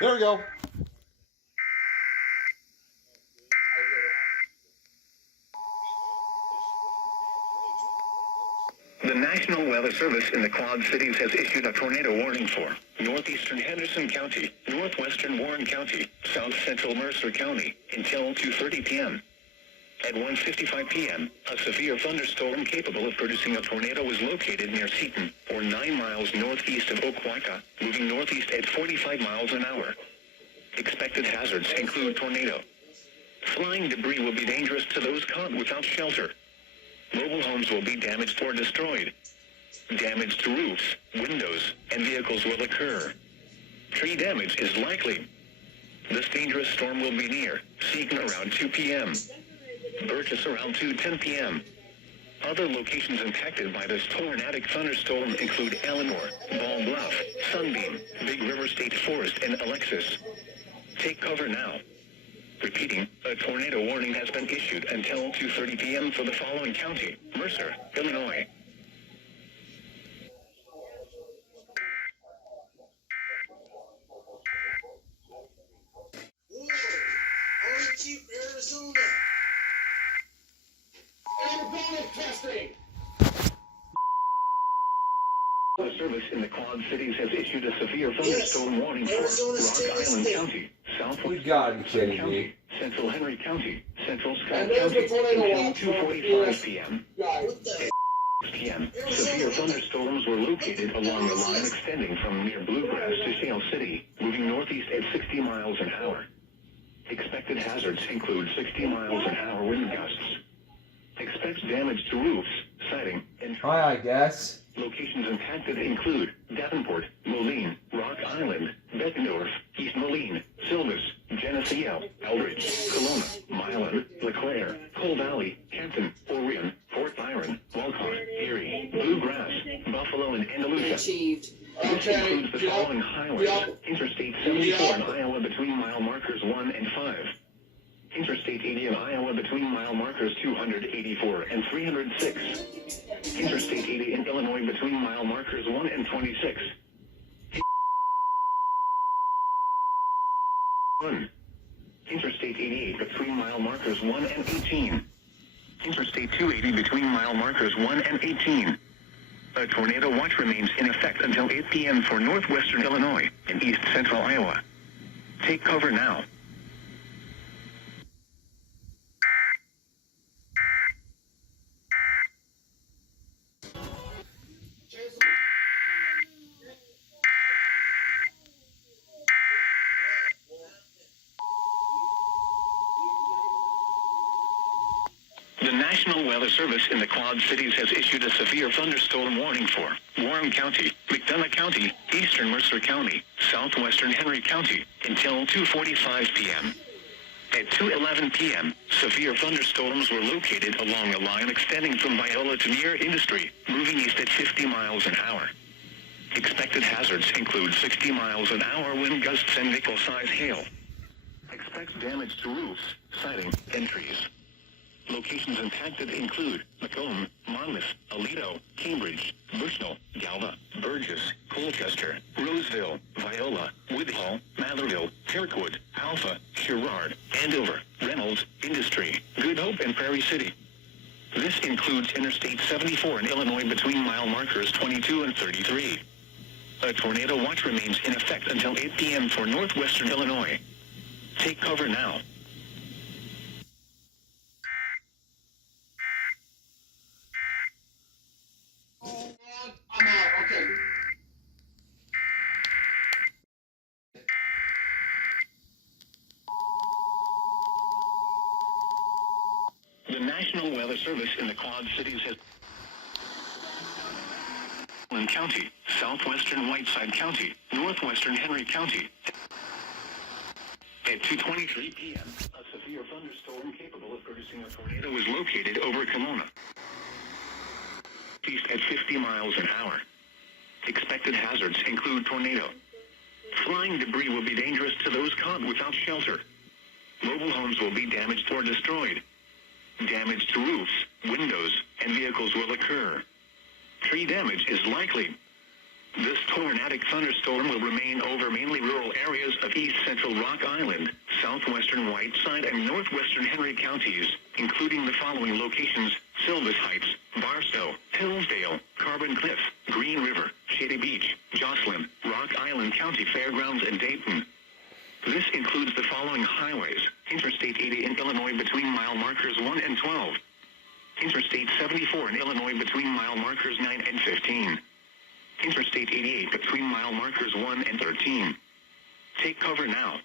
There we go. The National Weather Service in the Quad Cities has issued a tornado warning for northeastern Henderson County, northwestern Warren County, south central Mercer County until 2:30 p.m. At 1:55 p.m., a severe thunderstorm capable of producing a tornado was located near Seaton, or 9 miles northeast of Oquawka, moving northeast at 45 miles an hour. Expected hazards include tornado. Flying debris will be dangerous to those caught without shelter. Mobile homes will be damaged or destroyed. Damage to roofs, windows, and vehicles will occur. Tree damage is likely. This dangerous storm will be near Seaton around 2 p.m. Burgess around 2:10 p.m. Other locations impacted by this tornadic thunderstorm include Eleanor, Ball Bluff, Sunbeam, Big River State Forest, and Alexis. Take cover now. Repeating, a tornado warning has been issued until 2:30 p.m. for the following county: Mercer, Illinois. Arizona. Arizona testing. The service in the Quad Cities has issued a severe thunderstorm warning for Rock Island County, Southwest County, Central Henry County, Central Scott County, until 2:45 p.m. At p.m., severe thunderstorms were located along the line extending from near Bluegrass to Shale City, moving northeast at 60 miles an hour. Expected hazards include 60 miles an hour wind gusts. Expects damage to roofs, siding, and I guess. Locations impacted include Davenport, Moline, Rock Island, Bettendorf, East Moline, Silvis, Geneseo, Eldridge, Kelowna, Milan, LeClaire, Coal Valley, Hampton, Orion, Fort Byron, Walcott, Erie, Bluegrass, Buffalo, and Andalusia. This includes the following highways: Interstate 74 in Iowa between mile markers 1 and 5. Interstate 80 in Iowa between mile markers 284 and 306. Interstate 80 in Illinois between mile markers 1 and 26. 1. Interstate 88 between mile markers 1 and 18. Interstate 280 between mile markers 1 and 18. A tornado watch remains in effect until 8 p.m. for northwestern Illinois and east central Iowa. Take cover now. The National Weather Service in the Quad Cities has issued a severe thunderstorm warning for Warren County, McDonough County, eastern Mercer County, southwestern Henry County, until 2:45 p.m. At 2:11 p.m., severe thunderstorms were located along a line extending from Viola to near Industry, moving east at 50 miles an hour. Expected hazards include 60 miles an hour wind gusts and nickel-size hail. Expects damage to roofs, siding, and trees. Locations impacted include Macomb, Monmouth, Aledo, Cambridge, Bushnell, Galva, Burgess, Colchester, Roseville, Viola, Woodhull, Matherville, Kirkwood, Alpha, Sherrard, Andover, Reynolds, Industry, Good Hope, and Prairie City. This includes Interstate 74 in Illinois between mile markers 22 and 33. A tornado watch remains in effect until 8 p.m. for northwestern Illinois. Take cover now. I'm out. Okay. The National Weather Service in the Quad Cities has County, southwestern Whiteside County, northwestern Henry County. At 2:23 p.m., a severe thunderstorm capable of producing a tornado was located over Kelowna, east at 50 miles an hour. Expected hazards include tornado. Flying debris will be dangerous to those caught without shelter. Mobile homes will be damaged or destroyed. Damage to roofs, windows, and vehicles will occur. Tree damage is likely. This tornadic thunderstorm will remain over mainly rural areas of east central Rock Island, southwestern Whiteside, and northwestern Henry counties, including the following locations: Silvis Heights, Barstow, Hillsdale, Carbon Cliff, Green River, Shady Beach, Jocelyn, Rock Island County Fairgrounds, and Dayton. This includes the following highways: Interstate 80 in Illinois between mile markers 1 and 12. Interstate 74 in Illinois between mile markers 9 and 15. Interstate 88 between mile markers 1 and 13. Take cover now.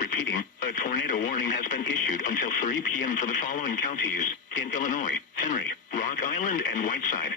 Repeating, a tornado warning has been issued until 3 p.m. for the following counties in Illinois: Henry, Rock Island, and Whiteside.